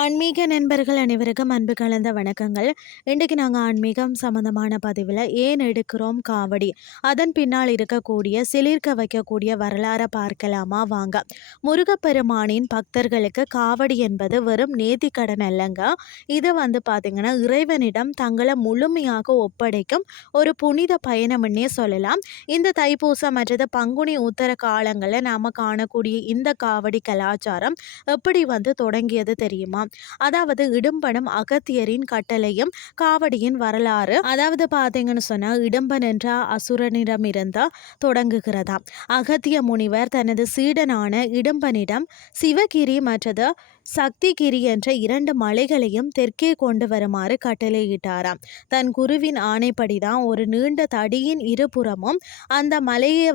ஆன்மீக நண்பர்கள் அனைவருக்கும் அன்பு கலந்த வணக்கங்கள். இன்றைக்கு நாங்கள் ஆன்மீகம் சம்பந்தமான பதிவில் ஏன் எடுக்கிறோம் காவடி, அதன் பின்னால் இருக்கக்கூடிய சிலிர்க்க வைக்கக்கூடிய வரலாறை பார்க்கலாமா வாங்க. முருகப்பெருமானின் பக்தர்களுக்கு காவடி என்பது வெறும் நேர்த்திக்கடன் அல்லங்க. இது பார்த்திங்கன்னா இறைவனிடம் தங்களை முழுமையாக ஒப்படைக்கும் ஒரு புனித பயணம்னே சொல்லலாம். இந்த தைப்பூசம் மற்றது பங்குனி உத்தர காலங்களில் நாம் காணக்கூடிய இந்த காவடி கலாச்சாரம் எப்படி தொடங்கியது தெரியுமா? அதாவது இடும்பனும் அகத்தியரின் கட்டளையும் காவடியின் வரலாறு. அதாவது பார்த்தீங்கன்னு சொன்னா இடும்பன் என்ற அசுரனிடமிருந்து தொடங்குகிறதா. அகத்திய முனிவர் தனது சீடனான இடும்பனிடம் சிவகிரி மற்றது சக்திகிரி என்ற 2 மலைகளையும் தெற்கே கொண்டு வருமாறு கட்டளையிட்டாராம். தன் குருவின் ஆணைப்படிதான் ஒரு நீண்ட தடியின் இருபுறமும் அந்த மலையை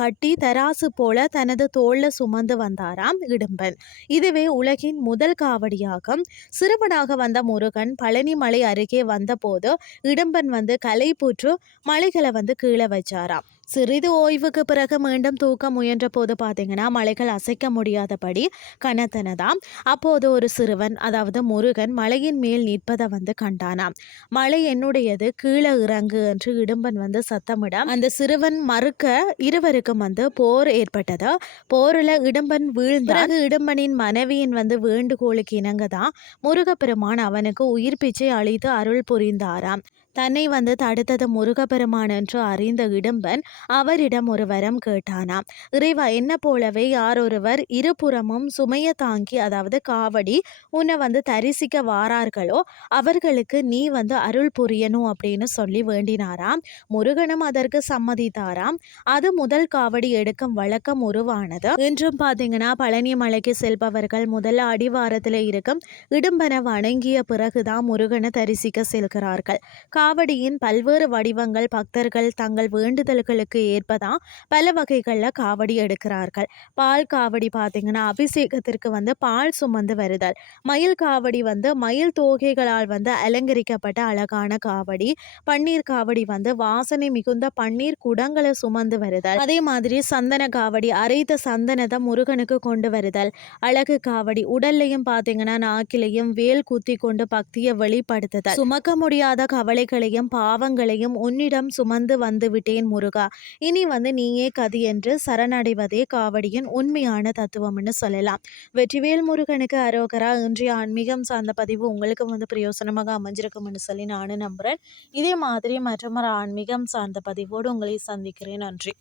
கட்டி தராசு போல தனது தோல்ல சுமந்து வந்தாராம் இடும்பன். இதுவே உலகின் முதல் காவடியாகும். சிறுவனாக வந்த முருகன் பழனி மலை அருகே வந்தபோது இடும்பன் கலைப்புற்று மலைகளை கீழே வச்சாராம். சிறிது ஓய்வுக்கு பிறகு மீண்டும் தூக்க முயன்ற போது பார்த்தீங்கன்னா மலைகள் அசைக்க முடியாதபடி கனத்தனதாம். அப்போது ஒரு சிறுவன், அதாவது முருகன், மலையின் மேல் நிற்பதை கண்டானாம். மலை என்னுடையது, கீழே இறங்கு என்று இடும்பன் சத்தமிட அந்த சிறுவன் மறுக்க இருவருக்கும் போர் ஏற்பட்டது. போரில் இடும்பன் வீழ்ந்தான். இடும்பனின் மனைவியின் வேண்டுகோளுக்கு இணங்கதான் முருகப்பெருமான் அவனுக்கு உயிர் பிச்சை அளித்து அருள் புரிந்தாராம். தன்னை தடுத்தது முருகப்பெருமான் என்று அறிந்த இடும்பன் அவரிடம் ஒரு வரம் கேட்டானாம். இறைவா, என்ன போலவே யாரொருவர் இருபுறமும் சுமைய தாங்கி, அதாவது காவடி, உன்னை தரிசிக்க வாரார்களோ அவர்களுக்கு நீ அருள் புரியணும் அப்படின்னு சொல்லி வேண்டினாராம். முருகனும் அதற்கு சம்மதித்தாராம். அது முதல் காவடி எடுக்கும் வழக்கம் உருவானது. இன்றும் பார்த்தீங்கன்னா பழனி மலைக்கு செல்பவர்கள் முதல்ல அடிவாரத்தில் இருக்கும் இடும்பனை வணங்கிய பிறகுதான் முருகனை தரிசிக்க செல்கிறார்கள். காவடியின் பல்வேறு வடிவங்கள் பக்தர்கள் தங்கள் வேண்டுதல்களுக்கு ஏற்பதான் பல வகைகளில் காவடி எடுக்கிறார்கள். பால் காவடி பார்த்தீங்கன்னா அபிஷேகத்திற்கு பால் சுமந்து வருதல். மயில் காவடி மயில் தோகைகளால் அலங்கரிக்கப்பட்ட அழகான காவடி. பன்னீர் காவடி வாசனை மிகுந்த பன்னீர் குடங்களை சுமந்து வருதல். அதே மாதிரி சந்தன காவடி அரைத்த சந்தனத்தை முருகனுக்கு கொண்டு வருதல். அழகு காவடி உடல்லையும் பார்த்தீங்கன்னா நாக்கிலையும் வேல் குத்தி கொண்டு பக்தியை வெளிப்படுத்துதல். சுமக்க முடியாத கவலைகளையும் பாவங்களையும் உன்னிடம் சுமந்து வந்து விட்டேன் முருகா, இனி நீயே கதி என்று சரணடைவதே காவடியின் உண்மையான தத்துவம்னு சொல்லலாம். வெற்றிவேல் முருகனுக்கு அரோகரா. இன்றைய ஆன்மீகம் சார்ந்த பதிவு உங்களுக்கு பிரயோசனமாக அமைஞ்சிருக்கும்னு சொல்லி நானும் நம்புகிறேன். இதே மாதிரி மற்றொரு ஆன்மீகம் சார்ந்த பதிவோடு உங்களை சந்திக்கிறேன். நன்றி.